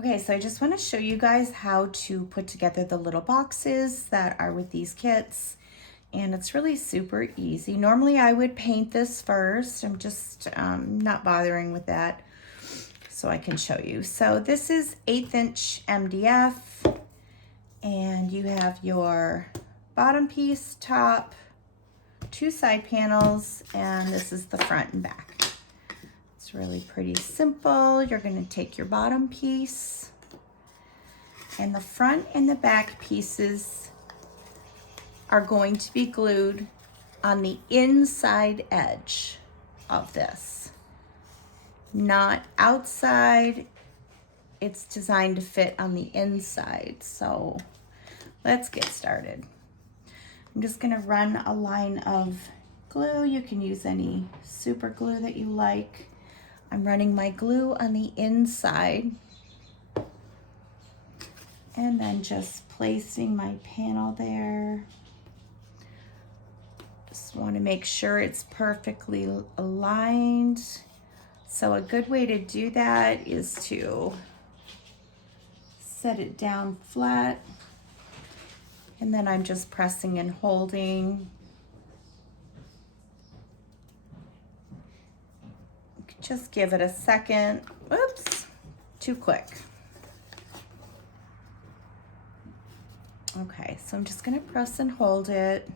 Okay, so I just want to show you guys how to put together the little boxes that are with these kits. And it's really super easy. Normally I would paint this first. I'm just not bothering with that so I can show you. So this is 1/8 inch MDF, and you have your bottom piece, top, 2 side panels, and this is the front and back. It's really pretty simple. You're going to take your bottom piece, and the front and the back pieces are going to be glued on the inside edge of this, not outside. It's designed to fit on the inside. So let's get started. I'm just going to run a line of glue. You can use any super glue that you like. I'm running my glue on the inside and then just placing my panel there. Just want to make sure it's perfectly aligned. So a good way to do that is to set it down flat, and then I'm just pressing and holding. Just give it a second. Oops, too quick. Okay, so I'm just gonna press and hold it.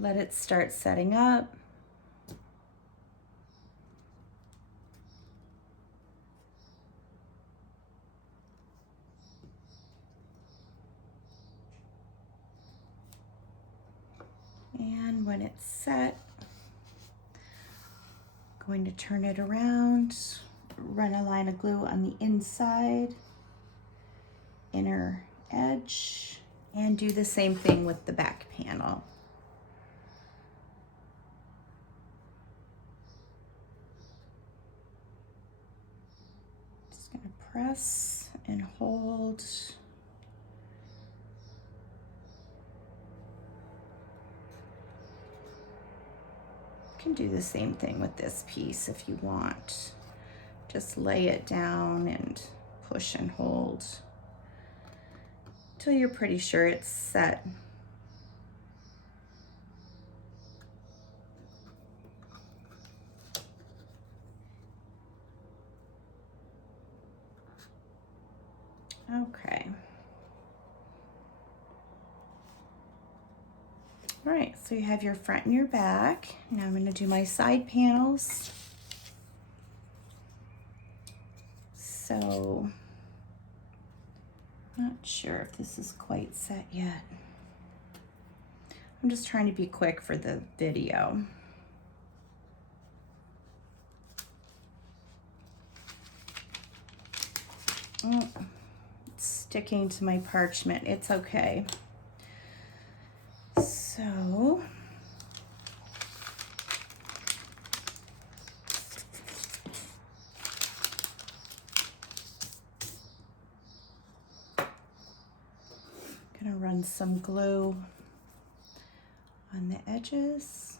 Let it start setting up. And when it's set, I'm going to turn it around, run a line of glue on the inside, inner edge, and do the same thing with the back panel. Just gonna press and hold. You can do the same thing with this piece if you want. Just lay it down and push and hold until you're pretty sure it's set. Okay. All right, so you have your front and your back. Now I'm going to do my side panels. So, not sure if this is quite set yet. I'm just trying to be quick for the video. Oh, it's sticking to my parchment. It's okay. So, gonna run some glue on the edges.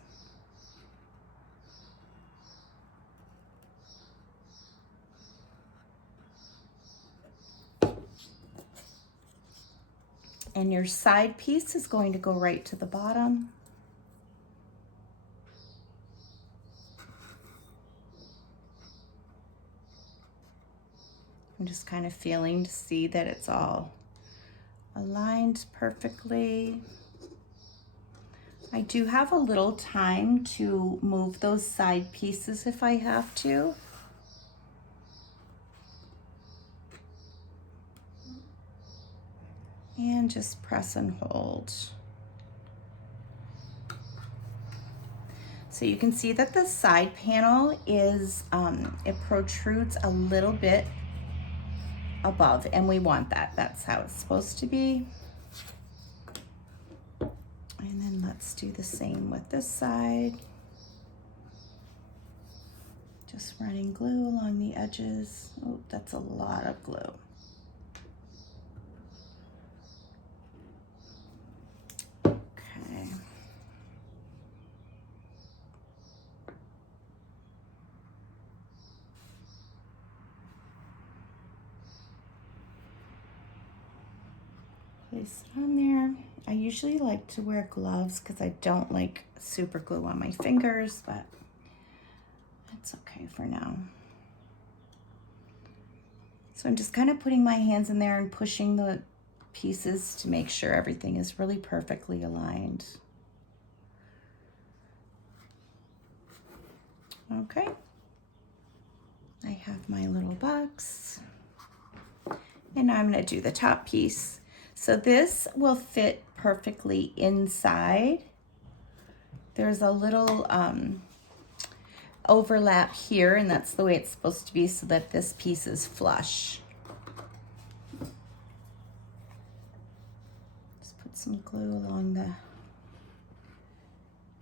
And your side piece is going to go right to the bottom. I'm just kind of feeling to see that it's all aligned perfectly. I do have a little time to move those side pieces if I have to. And just press and hold. So you can see that the side panel is, it protrudes a little bit above, and we want that. That's how it's supposed to be. And then let's do the same with this side. Just running glue along the edges. Oh, that's a lot of glue. Okay. Place it on there. I usually like to wear gloves because I don't like super glue on my fingers, but it's okay for now. So I'm just kind of putting my hands in there and pushing the pieces to make sure everything is really perfectly aligned. Okay. I have my little box. And now I'm going to do the top piece. So this will fit perfectly inside. There's a little overlap here, and that's the way it's supposed to be so that this piece is flush. Just put some glue along the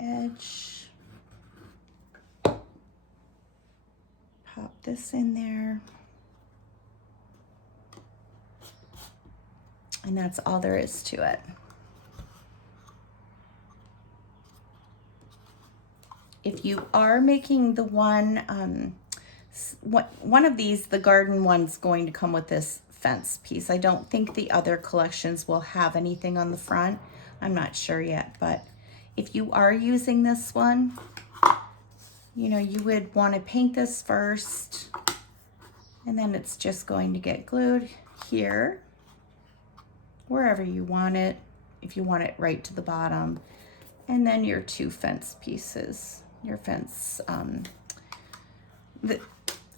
edge. Pop this in there. And that's all there is to it. If you are making the one of these, the garden one's going to come with this fence piece. I don't think the other collections will have anything on the front. I'm not sure yet, but if you are using this one, you know, you would want to paint this first, and then it's just going to get glued here, wherever you want it, if you want it right to the bottom, and then your two fence pieces, your fence, I'm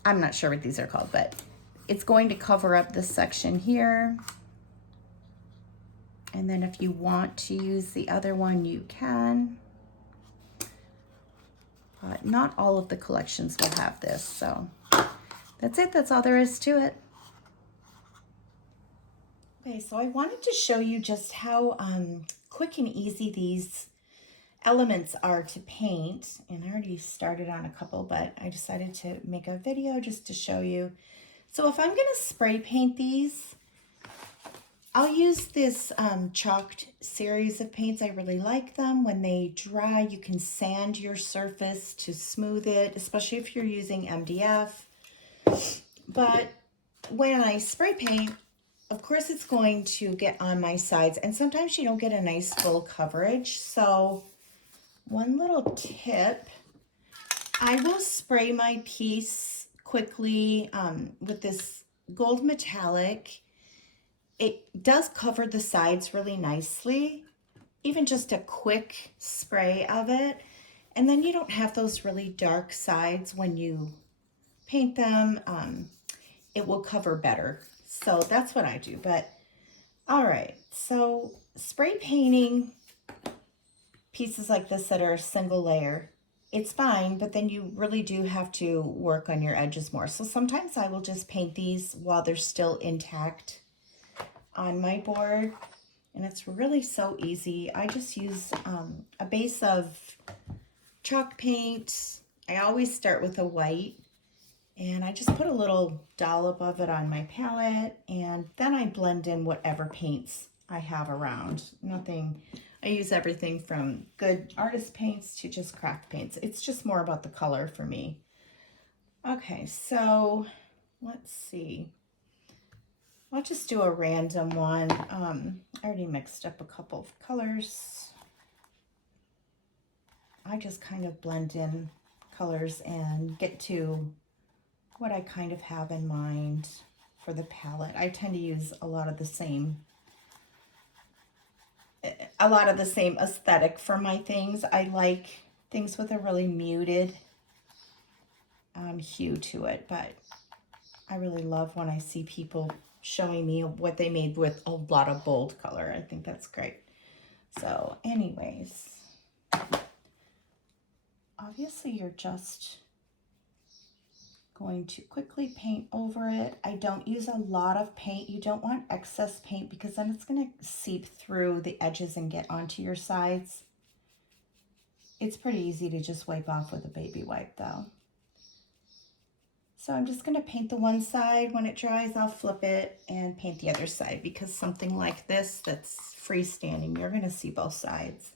not sure what these are called, but it's going to cover up this section here. And then if you want to use the other one, you can. Not all of the collections will have this, so that's it. That's all there is to it. Okay, so I wanted to show you just how quick and easy these elements are to paint. And I already started on a couple, but I decided to make a video just to show you. So if I'm gonna spray paint these, I'll use this chalked series of paints. I really like them. When they dry, you can sand your surface to smooth it, especially if you're using MDF. But when I spray paint, of course it's going to get on my sides, and sometimes you don't get a nice full coverage. So one little tip, I will spray my piece quickly with this gold metallic. It does cover the sides really nicely, even just a quick spray of it. And then you don't have those really dark sides when you paint them. It will cover better. So that's what I do. But all right, so spray painting pieces like this that are single layer, it's fine, but then you really do have to work on your edges more. So sometimes I will just paint these while they're still intact on my board, and it's really so easy. I just use a base of chalk paint. I always start with a white, and I just put a little dollop of it on my palette, and then I blend in whatever paints I have around. I use everything from good artist paints to just craft paints. It's just more about the color for me. Okay, so let's see. I'll just do a random one. I already mixed up a couple of colors. I just kind of blend in colors and get to what I kind of have in mind for the palette. I tend to use a lot of the same aesthetic for my things. I like things with a really muted hue to it, but I really love when I see people showing me what they made with a lot of bold color. I think that's great. So anyways, obviously you're just going to quickly paint over it. I don't use a lot of paint. You don't want excess paint because then it's going to seep through the edges and get onto your sides. It's pretty easy to just wipe off with a baby wipe though. So I'm just going to paint the one side. When it dries, I'll flip it and paint the other side, because something like this that's freestanding, you're going to see both sides.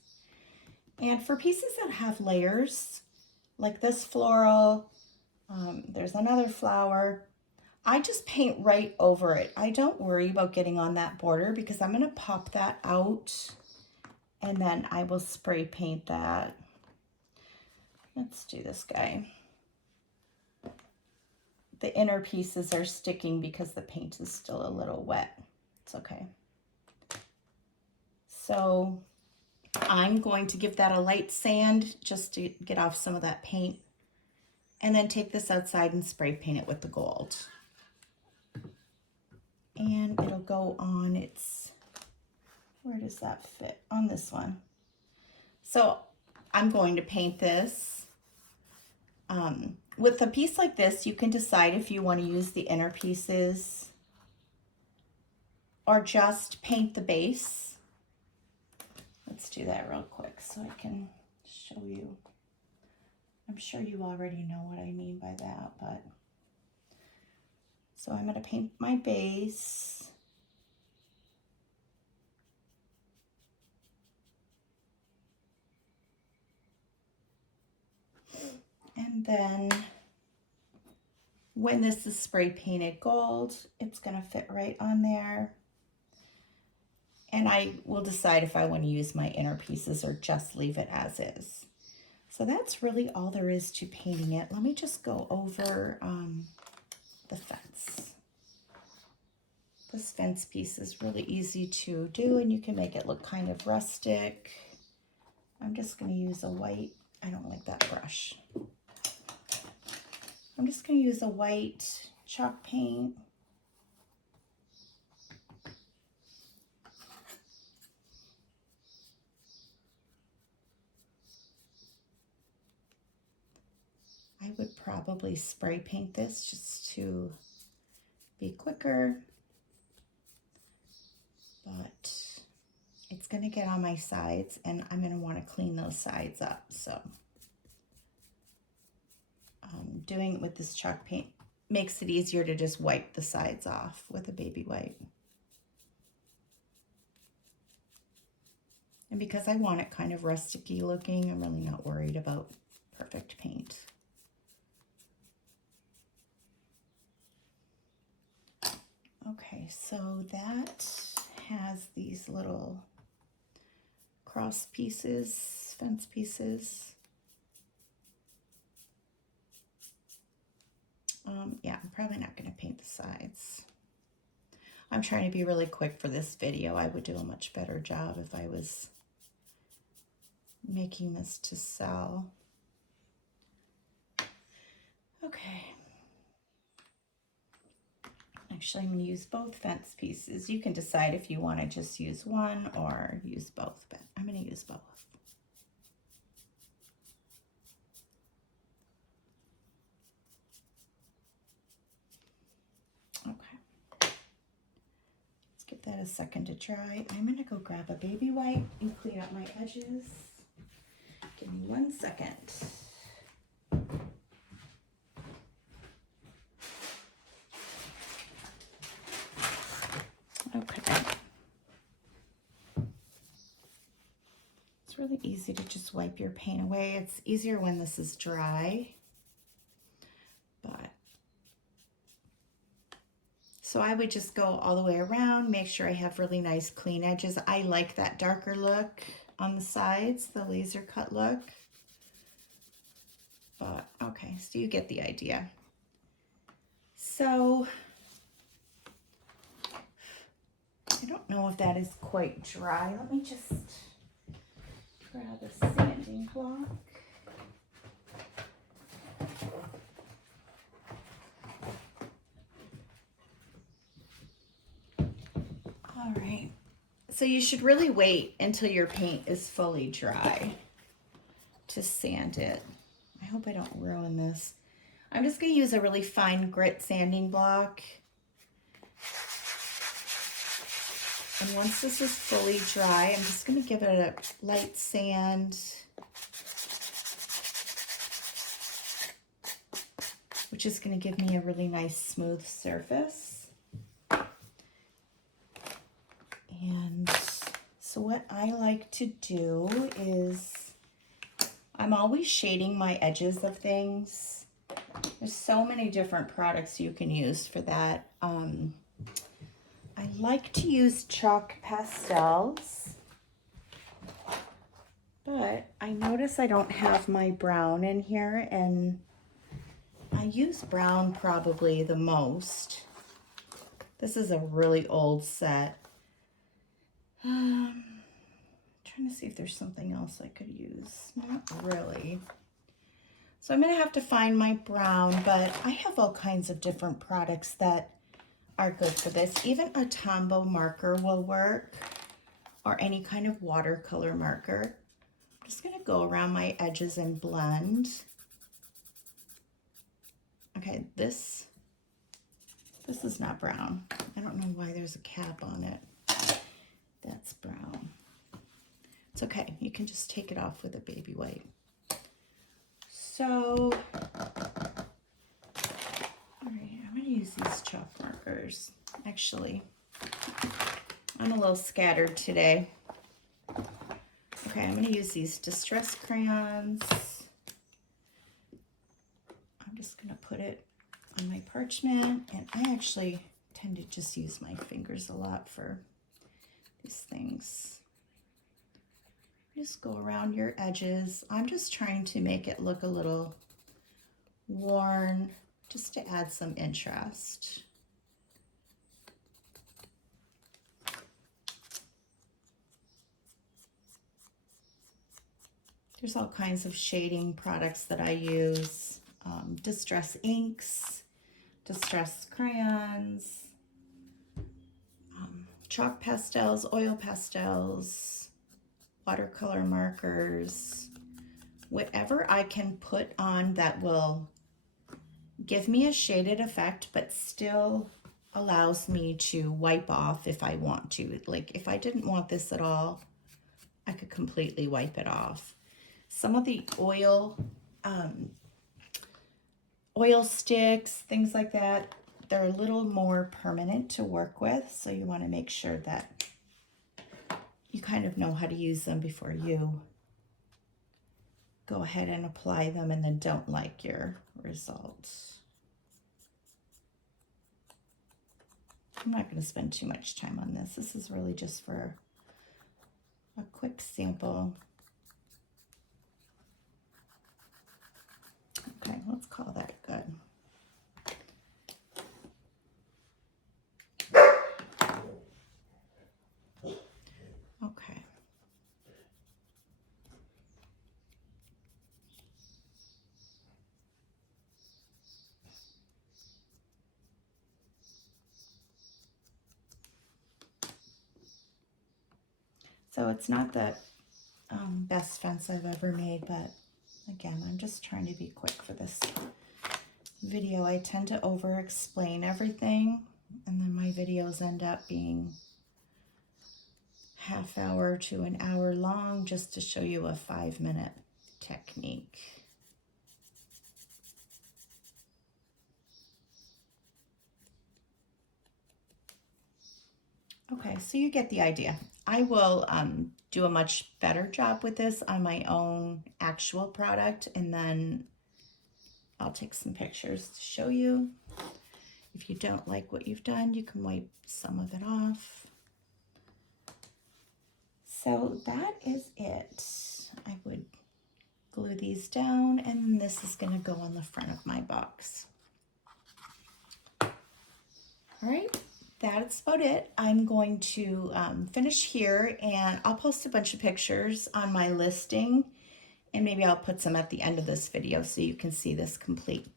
And for pieces that have layers, like this floral, there's another flower, I just paint right over it. I don't worry about getting on that border because I'm gonna pop that out and then I will spray paint that. Let's do this guy. The inner pieces are sticking because the paint is still a little wet. It's okay. So I'm going to give that a light sand just to get off some of that paint, and then take this outside and spray paint it with the gold. And it'll go on its, where does that fit? On this one. So I'm going to paint this. With a piece like this, you can decide if you want to use the inner pieces or just paint the base. Let's do that real quick so I can show you. I'm sure you already know what I mean by that, but so I'm going to paint my base. And then when this is spray painted gold, it's going to fit right on there. And I will decide if I want to use my inner pieces or just leave it as is. So that's really all there is to painting it. Let me just go over the fence. This fence piece is really easy to do, and you can make it look kind of rustic. I'm just going to use a white, I don't like that brush. I'm just going to use a white chalk paint. I would probably spray paint this just to be quicker, but it's going to get on my sides and I'm going to want to clean those sides up. So doing it with this chalk paint makes it easier to just wipe the sides off with a baby wipe. And because I want it kind of rustic-y looking, I'm really not worried about perfect paint. Okay, so that has these little cross pieces, fence pieces. Yeah, I'm probably not going to paint the sides. I'm trying to be really quick for this video. I would do a much better job if I was making this to sell. Okay. Actually, I'm going to use both fence pieces. You can decide if you want to just use one or use both, but I'm going to use both. Okay. Let's give that a second to dry. I'm going to go grab a baby wipe and clean up my edges. Give me 1 second. Okay. It's really easy to just wipe your paint away. It's easier when this is dry. But so I would just go all the way around, make sure I have really nice clean edges. I like that darker look on the sides, the laser cut look. But okay, so you get the idea. So I don't know if that is quite dry. Let me just grab a sanding block. All right, so you should really wait until your paint is fully dry to sand it. I hope I don't ruin this. I'm just going to use a really fine grit sanding block. And once this is fully dry, I'm just going to give it a light sand, which is going to give me a really nice smooth surface. And so what I like to do is I'm always shading my edges of things. There's so many different products you can use for that. I like to use chalk pastels, but I notice I don't have my brown in here, and I use brown probably the most. This is a really old set. Trying to see if there's something else I could use. Not really. So I'm going to have to find my brown, but I have all kinds of different products that are good for this. Even a Tombow marker will work, or any kind of watercolor marker. I'm just going to go around my edges and blend. Okay, this is not brown. I don't know why there's a cap on it. That's brown. It's okay. You can just take it off with a baby wipe. So, all right, I'm going to use these chalk markers. Actually, I'm a little scattered today. Okay, I'm going to use these distress crayons. I'm just going to put it on my parchment, and I actually tend to just use my fingers a lot for these things. Just go around your edges. I'm just trying to make it look a little worn, just to add some interest. There's all kinds of shading products that I use. Distress inks, distress crayons, chalk pastels, oil pastels, watercolor markers, whatever I can put on that will give me a shaded effect, but still allows me to wipe off if I want to. Like if I didn't want this at all, I could completely wipe it off. Some of the oil sticks, things like that, they're a little more permanent to work with, so you want to make sure that you kind of know how to use them before you go ahead and apply them and then don't like your results. I'm not going to spend too much time on this. This is really just for a quick sample. Okay, let's call that good. Okay. So it's not the best fence I've ever made, but again, I'm just trying to be quick for this video. I tend to over-explain everything, and then my videos end up being half hour to an hour long just to show you a 5-minute technique. Okay, so you get the idea. I will do a much better job with this on my own actual product, and then I'll take some pictures to show you. If you don't like what you've done, you can wipe some of it off. So that is it. I would glue these down, and this is going to go on the front of my box. All right, that's about it. I'm going to finish here, and I'll post a bunch of pictures on my listing, and maybe I'll put some at the end of this video so you can see this complete.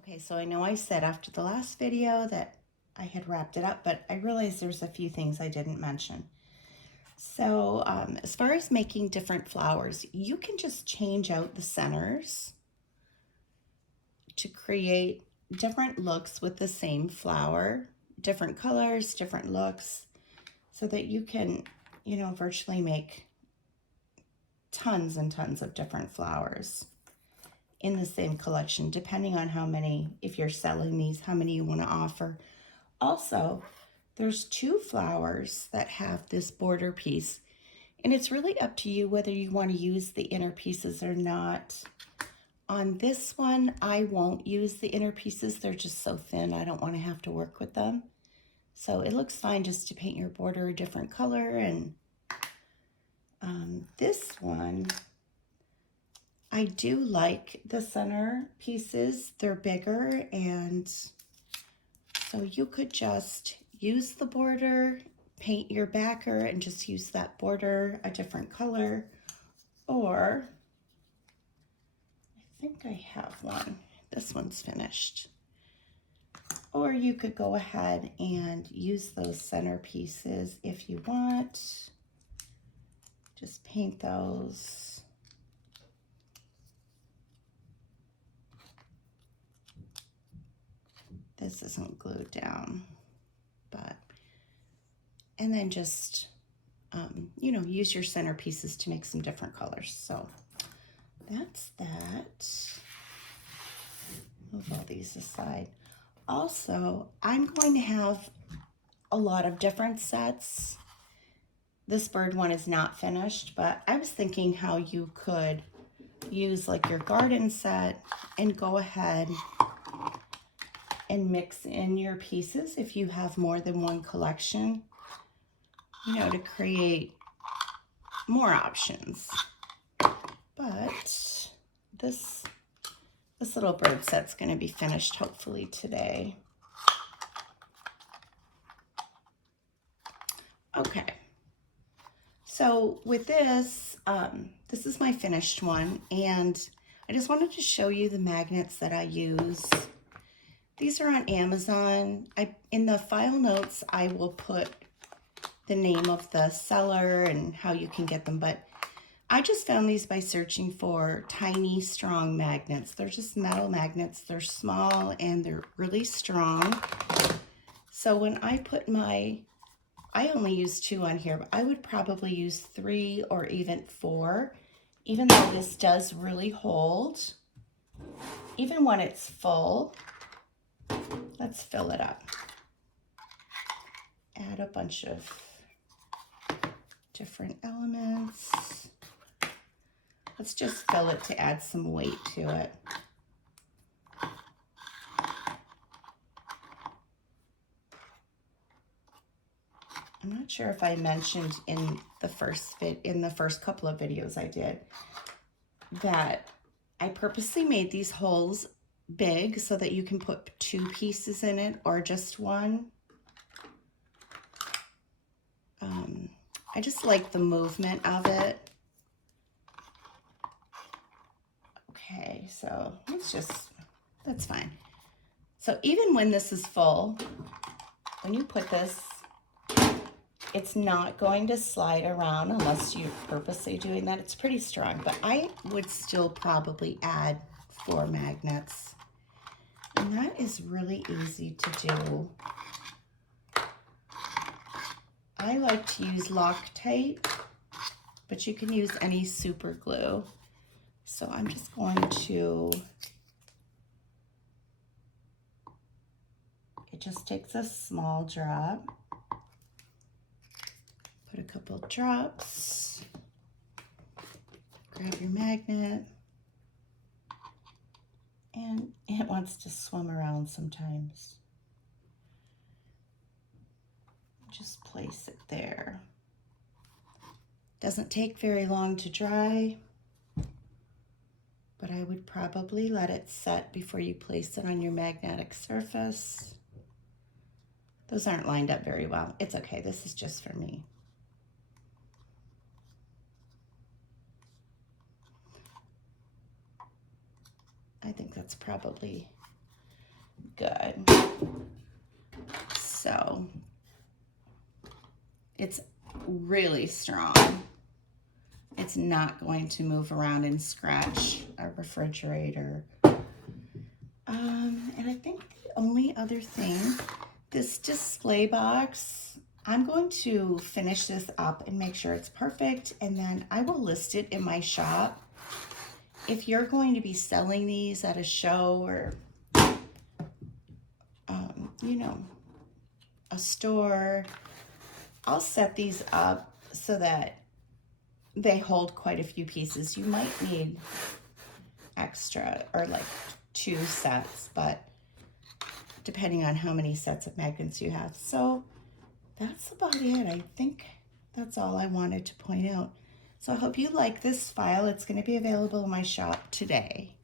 Okay, so I know I said after the last video that I had wrapped it up, but I realized there's a few things I didn't mention. So as far as making different flowers, you can just change out the centers to create different looks with the same flower, different colors, different looks, so that you can, you know, virtually make tons and tons of different flowers in the same collection, depending on how many, if you're selling these, how many you want to offer. Also, there's 2 flowers that have this border piece, and it's really up to you whether you want to use the inner pieces or not On this one, I won't use the inner pieces. They're just so thin. I don't want to have to work with them. So it looks fine just to paint your border a different color. And this one, I do like the center pieces. They're bigger, and so you could just use the border, paint your backer, and just use that border a different color. Or I think I have one. This one's finished. Or you could go ahead and use those center pieces if you want. Just paint those. This isn't glued down, but, and then just, you know, use your center pieces to make some different colors. So that's that. Move all these aside. Also, I'm going to have a lot of different sets. This bird one is not finished, but I was thinking how you could use like your garden set and go ahead and mix in your pieces if you have more than one collection, you know, to create more options. But this little bird set's going to be finished hopefully today. Okay, so with this, this is my finished one, and I just wanted to show you the magnets that I use. These are on Amazon. In the file notes, I will put the name of the seller and how you can get them, but I just found these by searching for tiny, strong magnets. They're just metal magnets. They're small and they're really strong. So when I put I only use 2 on here, but I would probably use 3 or even 4, even though this does really hold. Even when it's full, let's fill it up. Add a bunch of different elements. Let's just fill it to add some weight to it. I'm not sure if I mentioned in the first couple of videos I did that I purposely made these holes big so that you can put 2 pieces in it or just one. I just like the movement of it. Okay, so that's fine. So even when this is full, when you put this, it's not going to slide around unless you're purposely doing that. It's pretty strong, but I would still probably add 4 magnets. And that is really easy to do. I like to use Loctite, but you can use any super glue. So I'm just going to, it just takes a small drop. Put a couple drops, grab your magnet, and it wants to swim around sometimes. Just place it there. Doesn't take very long to dry, but I would probably let it set before you place it on your magnetic surface. Those aren't lined up very well. It's okay, this is just for me. I think that's probably good. So it's really strong. It's not going to move around and scratch a refrigerator. And I think the only other thing, this display box, I'm going to finish this up and make sure it's perfect, and then I will list it in my shop. If you're going to be selling these at a show or, you know, a store, I'll set these up so that they hold quite a few pieces. You might need extra, or like 2 sets, but depending on how many sets of magnets you have. So that's about it. I think that's all I wanted to point out. So I hope you like this file. It's going to be available in my shop today.